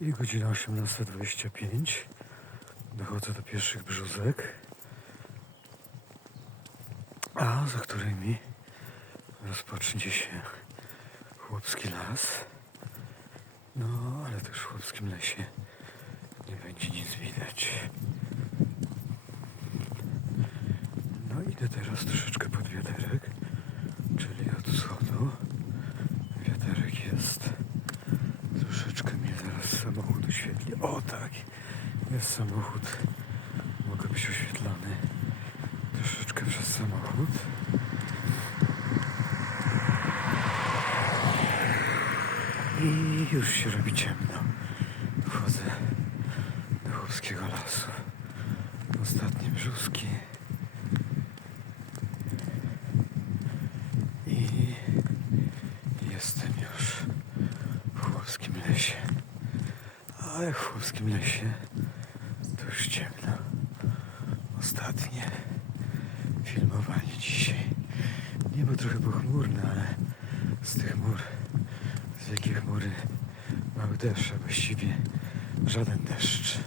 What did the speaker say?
I godzina 18.25. Dochodzę do pierwszych brzózek. A za którymi rozpocznie się chłopski las. No, ale też w chłopskim lesie nie będzie nic widać. No idę teraz troszeczkę pod wiaterek, czyli od wschodu. Wiaterek jest. Troszeczkę mnie samochód oświetli. O tak, jest samochód. Mogę być oświetlony troszeczkę przez samochód. I już się robi ciemno. Wchodzę do chłopskiego lasu. Ostatnie brzuski. I jestem już w chłopskim lesie. A jak w chłopskim lesie, to już ciemno. Ostatnie filmowanie dzisiaj. Niebo trochę pochmurne, ale z tych chmur, z wielkiej chmury mały deszcz, a właściwie żaden deszcz.